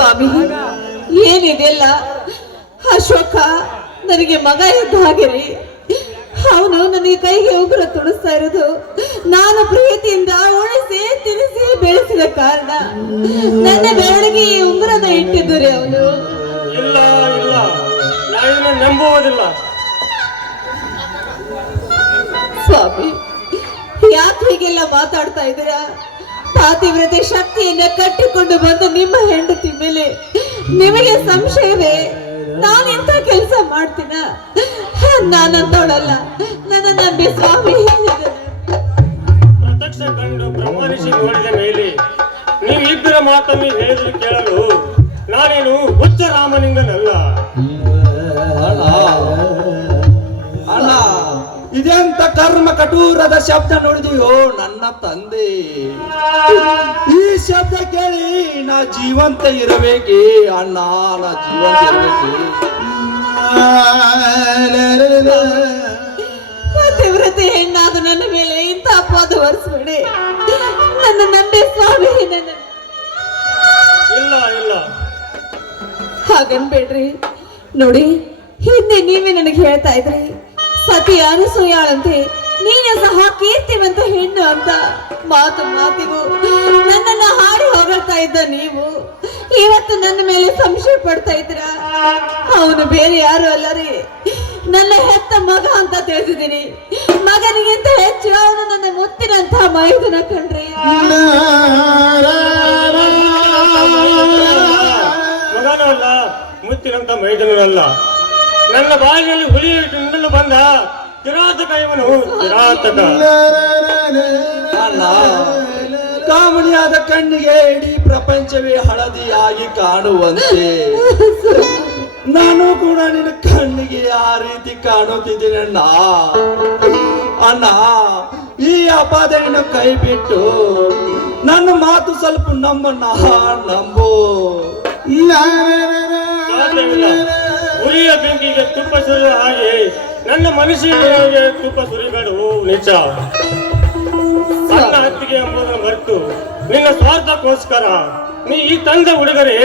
ಸ್ವಾಮಿ ಏನಿದೆಲ್ಲ? ಅಶೋಕ ನನಗೆ ಮಗ ಇದ್ದ ಹಾಗೆ ಅವನು ನನಗೆ ಕೈಗೆ ಉಗುರ ತುಡಿಸ್ತಾ ಇರೋದು. ನಾನು ಪ್ರೀತಿಯಿಂದ ಉಳಿಸಿ ತಿನಿಸಿ ಬೆಳೆಸಿದ ಕಾರಣ ನನ್ನ ಬೆರಳಿಗೆ ಈ ಉಂಗುರದ ಇಟ್ಟಿದ್ದು ರೀ ಅವನು. ಇಲ್ಲ ಇಲ್ಲ. ನಂಬುವುದಿಲ್ಲ. ಸ್ವಾಮಿ ಯಾಕೆ ಹೀಗೆಲ್ಲ ಮಾತಾಡ್ತಾ ಇದ್ದೀರಾ? ಪಾತಿವ್ರತೆ ಶಕ್ತಿಯನ್ನ ಕಟ್ಟಿಕೊಂಡು ಬಂದು ನಿಮ್ಮ ಹೆಂಡತಿ ಮೇಲೆ ನಿಮಗೆ ಸಂಶಯವೇ? ನಾನೆಂತ ಕೆಲಸ ಮಾಡ್ತೀನ? ನಾನಂತವಳಲ್ಲ. ನನ್ನ ನಂಬಿ ಸ್ವಾಮಿ ಪ್ರತ್ಯಕ್ಷ ಕಂಡು ಪ್ರಮಾಣಿಸಿ ನೋಡಿದ ಮೇಲೆ ನೀವು ಇಬ್ಬರ ಮಾತನ್ನು ಹೇಳಿದ್ರು ಕೇಳಲು ನಾನೇನು ಹುಚ್ಚ ರಾಮಲಿಂಗನಲ್ಲ ಇದೆಂತ ಕರ್ಮ ಕಠೋರದ ಶಬ್ದ ನೋಡಿದೆಯೋ ನನ್ನ ತಂದೆ? ಈ ಶಬ್ದ ಕೇಳಿ ನಾ ಜೀವಂತ ಇರಬೇಕೆ ಅಣ್ಣ ನಾ ಜೀವಂತ ಇರಬೇಕೆ? ಪತಿವ್ರತೆ ಹೆಣ್ಣಾದ ನನ್ನ ಮೇಲೆ ಇಂಥ ಅಪವಾದ ಹೊರಿಸ್ಬೇಡಿ. ನನ್ನ ನಂಬೆ ಸ್ವಾಮಿ ನನ್ನ ಇಲ್ಲ ಇಲ್ಲ. ಹಾಗನ್ಬೇಡ್ರಿ. ನೋಡಿ ಹಿಂದೆ ನೀವೇ ನನಗೆ ಹೇಳ್ತಾ ಇದ್ರಿ. ಸತಿ ಅನಸೂಯಾಳಂತೆ, ನೀನೇ ಸಹ ಕೀರ್ತಿವಂತ ಹೆಣ್ಣು ಅಂತ ಮಾತು ಮಾತಿಗೂ ನನ್ನನ್ನು ಹಾಡಿ ಹೊಗಳ್ತಾ ಇದ್ದ ನೀವು. ಇವತ್ತು ನನ್ನ ಮೇಲೆ ಸಂಶಯ ಪಡ್ತಾ ಇದ್ರ ಅವನು ಬೇರೆ ಯಾರು ಅಲ್ಲ ರೀ. ನನ್ನ ಹೆತ್ತ ಮಗ ಅಂತ ತಿಳಿಸಿದ್ದೀನಿ ಮಗನಿಗಿಂತ ಹೆಚ್ಚು ಅವನು ನನ್ನ ಮುತ್ತಿನಂತಹ ಮೈದನ ಕಂಡ್ರಿ ಮುತ್ತಿನಂತ ಮೈದನಲ್ಲ ನನ್ನ ಬಾಯಿನಲ್ಲಿ ಹುಲಿ ನಿಲ್ಲಲು ಬಂದ ಕಿರಾತಕ ಇವನು ಕಿರಾತಕ ಅಣ್ಣ ಕಾಮಣಿಯಾದ ಕಣ್ಣಿಗೆ ಇಡೀ ಪ್ರಪಂಚವೇ ಹಳದಿಯಾಗಿ ಕಾಣುವಂತೆ ನಾನು ಕೂಡ ನಿನ್ನ ಕಣ್ಣಿಗೆ ಆ ರೀತಿ ಕಾಣುತ್ತಿದ್ದೀನಿ ಅಣ್ಣ ಅಣ್ಣ ಈ ಅಪಾದೆಯನ್ನ ಕೈ ಬಿಟ್ಟು ನನ್ನ ಮಾತು ಸ್ವಲ್ಪ ನಮ್ಮನ್ನ ನಂಬು ಉರಿಯ ಬೆಂಕಿಗೆ ತುಪ್ಪ ಸುರಿದ ಹಾಗೆ ನನ್ನ ಮನಸ್ಸಿಗೆ ತುಪ್ಪ ಸುರಿಬೇಡ ಓ ನಿಜ. ಸಣ್ಣ ಹತ್ತಿಗೆ ಎಂಬುದನ್ನು ಮರೆತು ನಿನ್ನ ಸ್ವಾರ್ಥಕ್ಕೋಸ್ಕರ ನೀ ಈ ತಂದೆ ಹುಡುಗರೇ,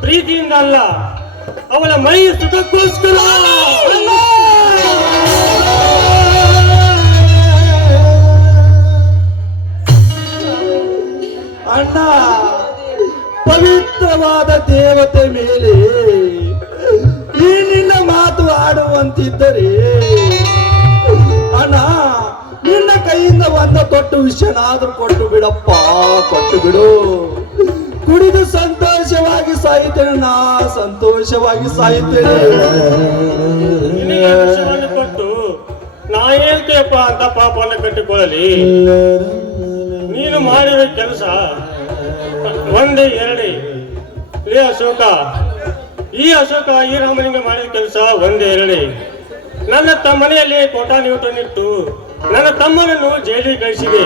ಪ್ರೀತಿಯಿಂದ ಅಲ್ಲ, ಅವಳ ಮೈ ಸುಖಕ್ಕೋಸ್ಕರ. ಅಣ್ಣ, ಪವಿತ್ರವಾದ ದೇವತೆ ಮೇಲೆ ನಿನ್ನ ಮಾತು ಆಡುವಂತಿದ್ದರೆ ಅಣ್ಣ, ನಿನ್ನ ಕೈಯಿಂದ ಒಂದ ತೊಟ್ಟು ವಿಷನಾದ್ರೂ ಕೊಟ್ಟು ಬಿಡಪ್ಪ, ಕೊಟ್ಟು ಬಿಡು. ಕುಡಿದು ಸಂತೋಷವಾಗಿ ಸಾಯುತ್ತೇನೆ ನಾ ಸಂತೋಷವಾಗಿ ಸಾಯುತ್ತೇನೆ ಕೊಟ್ಟು ನಾ ಹೇಳ್ತೇಪ್ಪ ಅಂತ ಪಾಪನ ಕಟ್ಟಿಕೊಳ್ಳಲಿ? ನೀನು ಮಾಡಿರೋ ಕೆಲಸ, ಒಂದೇ ಎರಡೇ. ಅಶೋಕ ಈ ಅಶೋಕ, ಈ ರಾಮನಿಗೆ ಮಾಡಿದ ಕೆಲಸ ಒಂದೇ ಎರಡೇ ನನ್ನ ತಮ್ಮನೆಯಲ್ಲಿ ಇಟ್ಟು ನನ್ನ ತಮ್ಮನನ್ನು ಜೈಲಿಗೆ ಕಳಿಸಿದೆ.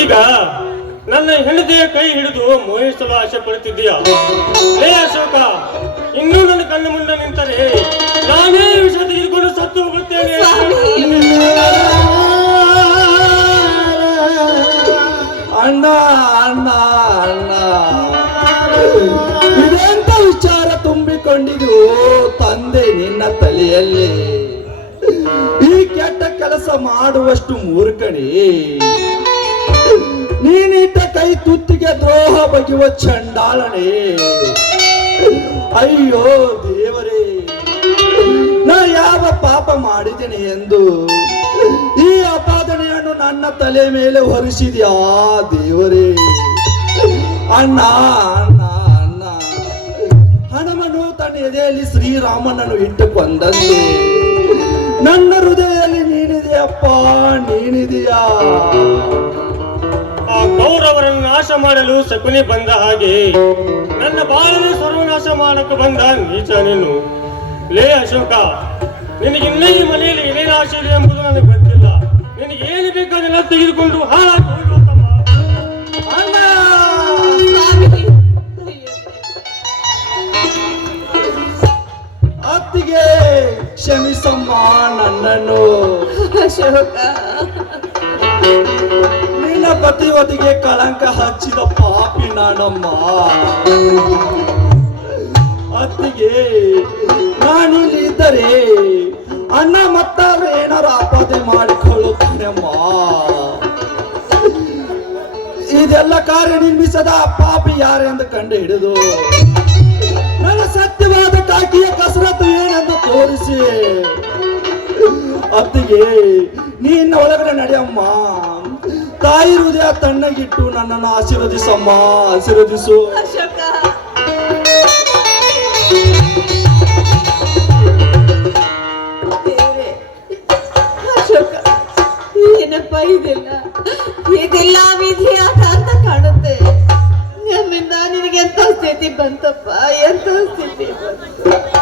ಈಗ ನನ್ನ ಹೆಂಡತಿಯ ಕೈ ಹಿಡಿದು ಮೋಹಿಸಲು ಆಸೆ ಪಡುತ್ತಿದ್ದೀಯ? ಲೇ ಅಶೋಕ, ಇನ್ನೂ ನನ್ನ ಕಣ್ಣು ಮುಂದೆ ನಿಂತರೆ ನಾನೇ ವಿಷಯ ತೆಗೆದುಕೊಂಡು ಸತ್ತು ಹೋಗುತ್ತೇನೆ. ತಂದೆ ನಿನ್ನ ತಲೆಯಲ್ಲಿ. ಈ ಕೆಟ್ಟ ಕೆಲಸ ಮಾಡುವಷ್ಟು ಮೂರ್ಖಣಿ ನೀನಿಟ್ಟ ಕೈ ತುತ್ತಿಗೆ ದ್ರೋಹ ಬಗೆಯುವ ಚಂಡಾಳಣೆ ಅಯ್ಯೋ ದೇವರೇ, ನಾ ಯಾವ ಪಾಪ ಮಾಡಿದ್ದೀನಿ ಎಂದು ಈ ಅಪಾದನೆಯನ್ನು ನನ್ನ ತಲೆ ಮೇಲೆ ಹೊರಿಸಿದ್ಯಾ ದೇವರೇ? ಅಣ್ಣ ಎದೆಯಲ್ಲಿ ಶ್ರೀರಾಮನನ್ನು ಇಟ್ಟು ಬಂದದ್ದು ನನ್ನ ಹೃದಯದಲ್ಲಿ ನೀನಿದೆಯಪ್ಪ ನೀನಿದೆಯಾ? ಆ ಕೌರವರನ್ನು ನಾಶ ಮಾಡಲು ಶಕುನಿ ಬಂದ ಹಾಗೆ ನನ್ನ ಬಾಲನ ಸರ್ವನಾಶ ಮಾಡಕ್ಕೆ ಬಂದ ನೀಚ ನೀನು. ಲೇ ಅಶೋಕ ನಿನಗೆ ಇನ್ನೂ ಈ ಮನೆಯಲ್ಲಿ ಏನೇನು ಇದೆ ಎಂಬುದು ನನಗೆ ಗೊತ್ತಿಲ್ಲ. ನಿನಗೆ ಏನು ಬೇಕೋ ತೆಗೆದುಕೊಂಡು ಹಾಳಾಗಿ ಕ್ಷಮಿಸಮ್ಮ ನನ್ನನ್ನು. ಅಶೋಕ ನಿನ್ನ ಪತಿವತಿಗೆ ಕಳಂಕ ಹಚ್ಚಿದ ಪಾಪಿ ನಾನಮ್ಮ. ಅತ್ತಿಗೆ ನಾನು ಇದ್ದರೆ ಅನ್ನ ಮತ್ತಾದ್ರೆ ಏನಾರು ಆಪಾದನೆ ಮಾಡಿಕೊಳ್ಳುತ್ತೇನಮ್ಮ? ಇದೆಲ್ಲ ಕಾರ್ಯ ನಿರ್ಮಿಸದ ಪಾಪಿ ಯಾರೆಂದು ಕಂಡು ಹಿಡಿದು ಟಾಕಿಯ ಕಸರತ್ತು ಏನಂತ ತೋರಿಸಿ. ಅತ್ತಿಗೆ ನಿನ್ನ ಒಳಗಡೆ ನಡೆಯಮ್ಮ. ತಾಯಿ ಹೃದಯ ತಣ್ಣಗಿಟ್ಟು ನನ್ನನ್ನು ಆಶೀರ್ವದಿಸಮ್ಮ ಆಶೀರ್ವದಿಸು. ಸ್ಥಿತಿ ಬಂತಪ್ಪ? ಎಂತ ಸ್ಥಿತಿ ಬಂತು?